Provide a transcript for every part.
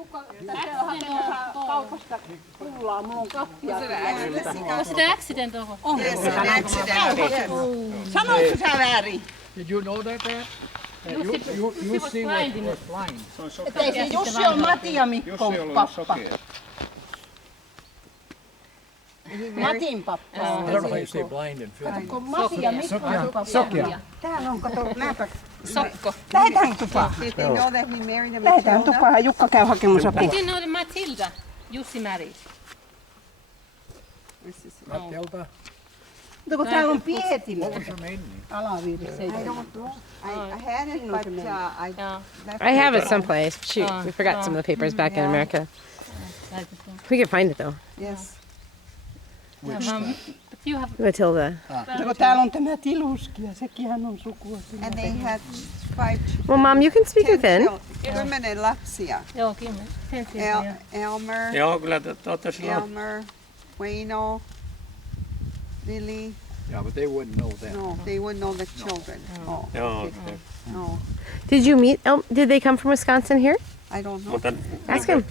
Jukka, tässä on hakemassa kaupasta pullaa, mulla on kappia. Was it an accident or what? Sanoitko sä väärin? Did you know that? Jussi was blind. Ettei se Jussi on Mati ja Mikko pappa. Matin pappa. I don't know how you say blind in Finnish. Kun Mati ja Mikko on pappa. Täällä on, kato, näpä. Sokko. Lähetään tupaan. Lähetään tupaan ja Jukka käy hakemassa apua. Did you know that Matilda, Jussi married? Matilda? Mutta kun täällä on Pietillä What was her maiden name? alavirsi. I had it, but I Yeah. left I have it someplace. Shoot, we forgot some of the papers back in America. We can find it though. Yes. But you have Matilda. Mutta kun täällä on tämä Tiluski ja sekinhän on sukua. And they had 5 Well, Mom, you can speak within. kymmenen lapsia. joo, 10. Elmer, Joo, kyllä toivottavasti Elmer, Waino, Lily. Yeah, but they wouldn't know that. No, they wouldn't know the children. Oh, Joo, no, Did you meet? Did they come from Wisconsin here? I don't know. mutta Ask him.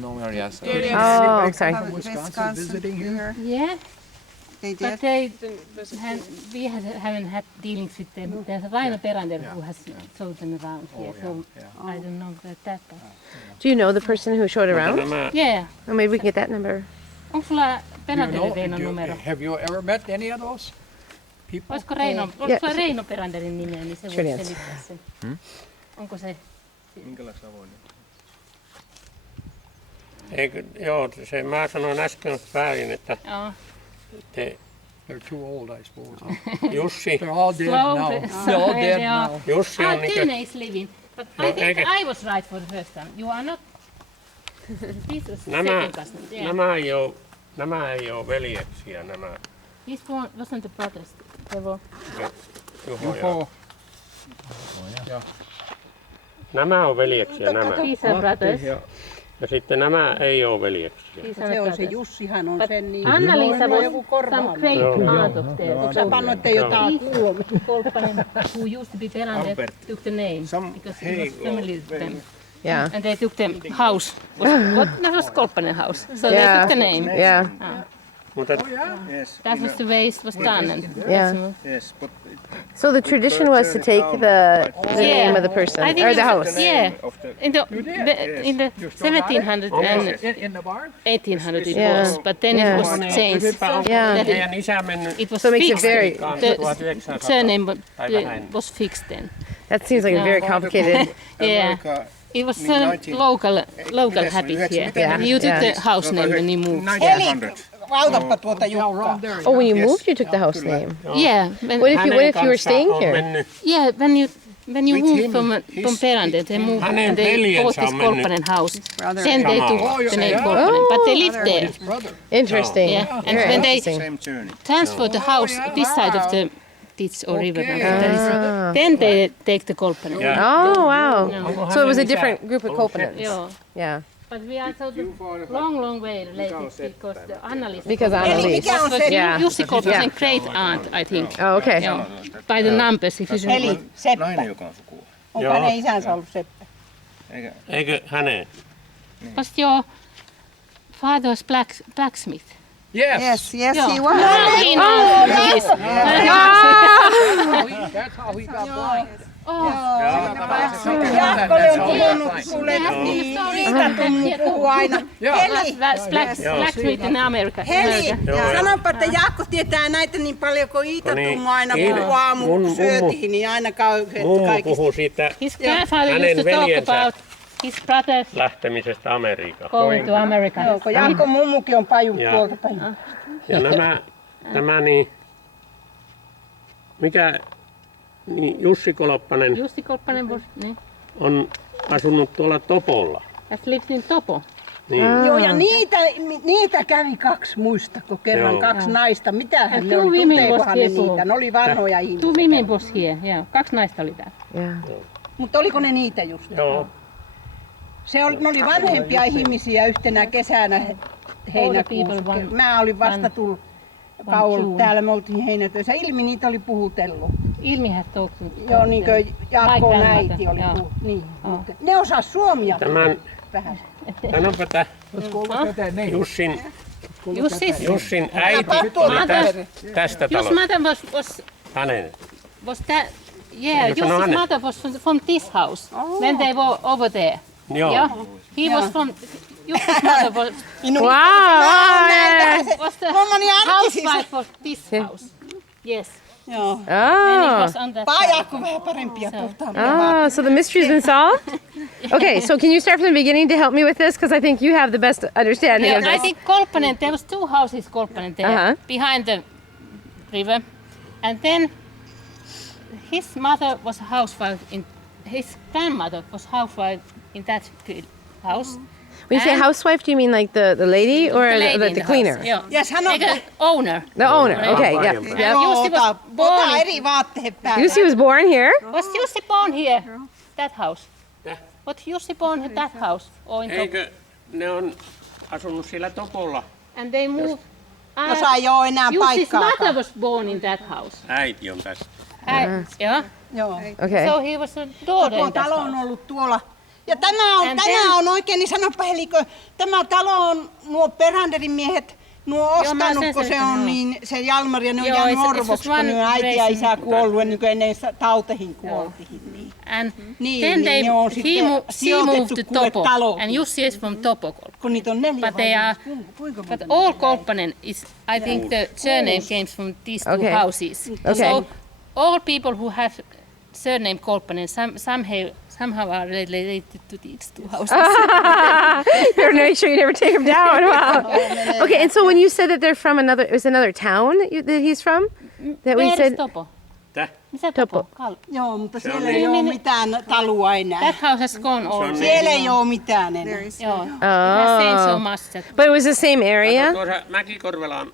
No, yes. Oh, sorry. Wisconsin visiting here? Yeah, They but did. we haven't had dealings with them. There's Rainer Berander who has showed them around here, so I don't know that. Do you know the person who showed around? nämä Yeah, Oh, maybe we can get that number. onko sulla Do you Beranderin Reinon know, numero? have you ever met any of those people? Olisiko Reino, Yeah. sulla Reino Beranderin nimeä, niin se Sure voi yes. selittää sen. Onko se? eikö, joo, se mä sanoin äsken väärin, että Joo. te, They're too old, I suppose. Jussi, They're all dead Slow. now. They're all dead They are. now. Jussi on Tune is living, but I No, think eikä- I was right for the first time. You are not. This was nämä, second cousin. Yeah. nämä ei oo veljeksiä, nämä This one wasn't the brothers. They were. Juho ja nämä on veljeksiä, nämä. These are brothers. Ja sitten nämä ei oo veljeksiä. These are Se the on se brothers. Jussihan on sen niin. Anna-Liisa Joku was some korvaama. great Joo. aunt of theirs. Sä pannoitte jotain kuulomia. Kolpanen, who used to be Berander, took the name because he was familiar with them. Yeah. And they took the house. That was Kolpanen house. So they Yeah. took the name. Yeah. Mutta Yes. That was the way it was done. And Yeah. Yes, but So the tradition was to take the Yeah. name of the person I think or the it's- house. Yeah. of the In the 1700 and In the barn? 1800 it Yeah. was, but then Yeah. it was changed. Yeah. That meidän isä mennyt it was So it makes it fixed. very. The 1900. surname Päivähäin. was fixed then. That seems like a very complicated. Yeah. America It was Niin, 19 local habit here. Yeah, You took yeah. the house name when you moved. 1900. Autappa tuota Yeah, Jukkaa. around there. Oh, when you Yes. moved, you took the house name. Yeah. What if you were staying on here? mennyt, When you With moved him, from Berander, they moved Hänen and they veljensä bought this on mennyt. Kolpanen house. brother. Then they Samaa. took the name yeah. Kolpanen, but they lived there. His brother. Interesting. Yeah. And Very when they interesting. Same journey. transferred the house this side of the ditch or river, Okay. there is- then they take the Kolpanen. Ja Oh wow! No. So it was a hänen different isä group of ollut Kolpanens. Yeah. Yeah. But we are so long way related because the Anna-Liisa Because Eli Anna-Liisa. mikä on se? Yeah. Jussi Kolpasen great aunt, I think. Oh, okay. Yeah. By the numbers, if you should. Eli Seppä. Nainen, joka on sukua. Onko Joo. hänen isänsä ollut Seppä? Eikä, Eikö hänen? Was your father was blacksmith? Yes. Yes, yes, Yeah. he was. He knows this. That's how he got blind. Jaakkolle on puhunut kuule, niin Itätummu puhuu aina. Heli, Blacksmith in America. Heli, Joo. sanonpa, että Jaakko tietää näitä niin paljon, kun Itätummu aina Iida- puhuu aamu mun syötiin, niin aina kauheat Mummu kaikista. puhuu siitä His grandfather Hänen used to talk veljensä. about his brothers lähtemisestä Amerikkaan. going to America. Joo, kun Jaakko mummukin on pajun Ja- puolta päin. Ja tämä niin, mikä, niin Jussi Kolppanen Jussi Kolpanen was, on asunut tuolla Topolla. has lived in Topo. Niin. Joo, ja niitä kävi kaksi, muistako kerran, Joo. kaksi naista. Mitähän Ja ne oli, two women was tunteekohan ne here niitä? Ne oli vanhoja Two ihmisiä. women was here, yeah. 2 naista oli täällä. Yeah. Mutta oliko ne niitä just? Joo. Ne oli vanhempia ihmisiä yhtenä kesänä heinäkuussa. people one- Mä olin vasta tullut June. Paul, täällä me oltiin heinätöissä. Ilmi niitä oli puhutellut. Ilmi has talked to Joo, niin kuin Jaakko My äiti oli grandmother, puhunut. Niin. Ne osaa suomia Tämän, vähän. sanonpa tämä Jussin äiti oli tästä Your talosta. mother was Hänen. that? Yeah, No, sano Jussi's hänen. mother was from this house when they were over there. Joo. Yeah, he was from. Jussi's mother was Wow. the Mummoni housewife of this house. Yes, Joo. and it Oh. was on that. Jaakko vähän parempia puhtaampia. Oh, so the mystery's been solved? Okay, so can you start from the beginning to help me with this? Because I think you have the best understanding of Yeah, I this. think Kolpanen. There was 2 houses Kolpanen there Uh-huh. behind the river, and then his mother was a housewife in. His grandmother was housewife in that house. When you say And- housewife, do you mean like the lady or The lady in the the cleaner? house, yeah. Ja sano, Eikä owner. The owner. Okay, yeah. Vaimo. Yep. Jussi was ota born. eri vaatteet päälle. Jussi was born here. Was Jussi born here? That house. Was Jussi born in that house or in Top? Eikö ne on asunut sillä Topolla? And they moved. Osa ei oo enää Jussi's paikkaa. mother was born in that house. Äiti on tässä. Yeah. Joo. Okay. So he was a daughter Tuo in that talo on house. ollut tuolla. Ja tämä And on oikein, niin sanoppa Helikö, tämä talo on nuo Peranderin miehet, nuo ostanut, sen kun se sanoin, on joo. niin, se Jalmari ja ne on Joo, jäänyt it's orvoksi, just kun ne on äiti ja one isä kuollut ennen kuin ennen tauteihin kuoltiin. Niin. And Niin, then niin ne on she sitten moved sijoitettu to kuule Topo. taloon. And Jussi is from Topo. Kun niitä on 4 But they are, kuinka but all Kolpanen is, I think the surname came from these 2 Okay. houses. Okay. So all people who have surname Kolpanen somehow are related to these 2 houses. You better make sure you never take him down. Wow. Okay, and so when you said that they're from another town that he's from, that we Where is said. Topo? Täh? Missä Topo. Topo? Joo, mutta Se on siellä niin. ei ole mitään talua enää. That house has gone all. on Siellä ei ole mitään enää. Joo. It has changed so Oh. much that, But it was the same area. Tuossa Mäkikorvelaan,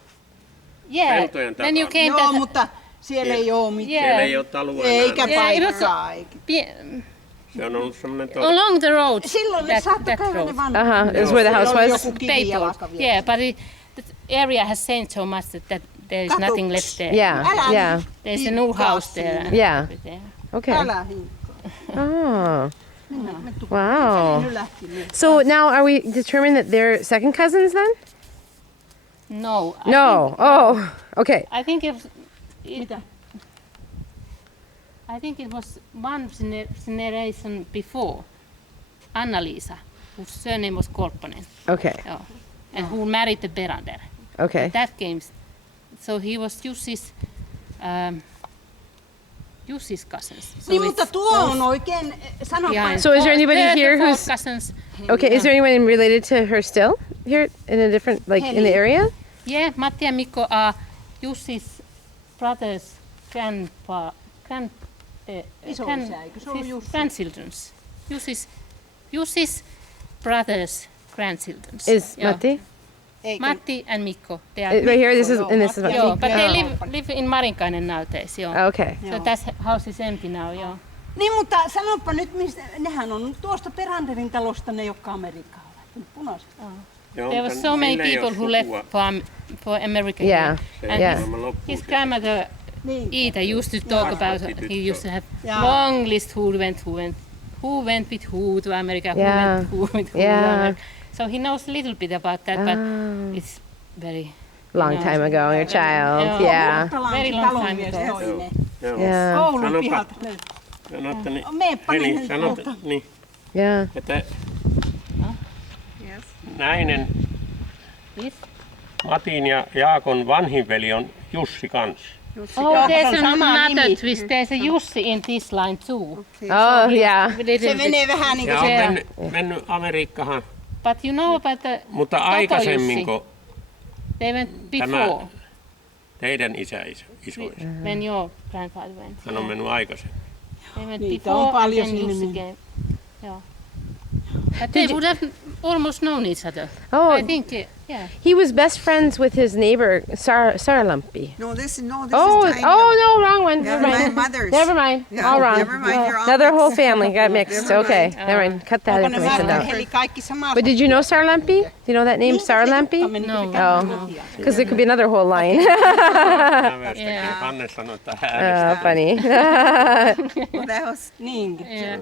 yeah. Peltojen Then you takana. came Joo, that. mutta siellä ei ole mitään. Yeah. siellä ei ole talua Eikä enää. Yeah, it was- paikkaa. Eikä. Se on ollut semmoinen Along the road. Silloin ne saattoi käydä ne vanhat. Is where the house Silloin was. joku Paper. kivijalka vielä. Yeah, but the area has changed so much that there is nothing left there. Yeah, Älä yeah, nyt There's a new hinkkaa house there. sinne. and Yeah. everything. okay. Älä hinkkaa. Oh, Me wow. nyt lähti nyt. So now are we determined that they're second cousins then? No. No. Oh, okay. I think it was one generation before Anna-Liisa, whose surname was Kolpanen. Okay. Yeah. And who married the Berander. Okay. That came. So he was Jussi's cousins. So Niin, it's mutta tuo on oikein, sanopa. behind. So is there anybody Third here or fourth who's- cousins? Okay. Is there anyone related to her still here in a different, like in the area? Yeah, Matti and Mikko are Jussi's brothers' Isoisä, eikö se ollut Jussi? grandchildrens. Jussi's brothers' grandchildrens. Is Yeah. Matti? Eikö? Matti and Mikko. They are. Right here. This is and this is Matti. Yeah, but they Yeah. live in Marinkainen nowadays. Yeah. Okay. So that house is empty now. Yeah. Niin, mutta sanoppa nyt, mistä, nehän on tuosta Peranderin talosta, ne jotka Amerikkaan on lähtenyt punaiset. Joo, There were so many sillä ei people ole who left sukua. for America. Yeah. Se And Yeah. maailman loppuu his sitten. grandmother Niin. Ida used to talk about. He used to have Yeah. long list who went with who to America, Yeah. who went with who Yeah. to America. So he knows a little bit about that, but it's very Long No. time ago, your child. Yeah. Yeah. Ruotsalainen Very long talonmies time ago. toinen. Joo. Yeah. Koulun Sanopa. pihalta löytyy. Sanotte, niin, Meeppa Heli, niin sanot, tuolta. niin, Yeah. että näinen Yes. Matin ja Jaakon vanhin veli on Jussi kanssa. Oh, Jaakko there's on sama another nimi. twist. There's a Jussi in this line too. Oh, yeah. Se menee vähän niin Ja kuin on Se- mennyt Amerikkaan, But you know about the mutta Jussi. aikaisemmin kuin they went tämä before teidän isoisa. when your grandfather went. Hän on mennyt aikaisemmin. They went Niitä before on paljon and then sinne Jussi mennyt. came. Yeah. But they would have almost known each other. Oh, I think, yeah. he was best friends with his neighbor, Saralampi. No, this is Oh, Taino. oh no, wrong one. Yeah, Never my mind. mother's. Never mind. Yeah, All wrong. never mind, you're all Another whole mixed. family got mixed. Never Okay, mind. never mind. Cut that Onko ne information määrätty, out. eli kaikki samassa? But did you know Saralampi? Do you know that name, Saralampi? Oh, because it could be another whole line. Kanne sanoi, että Funny. Well, that was Niin. Yeah.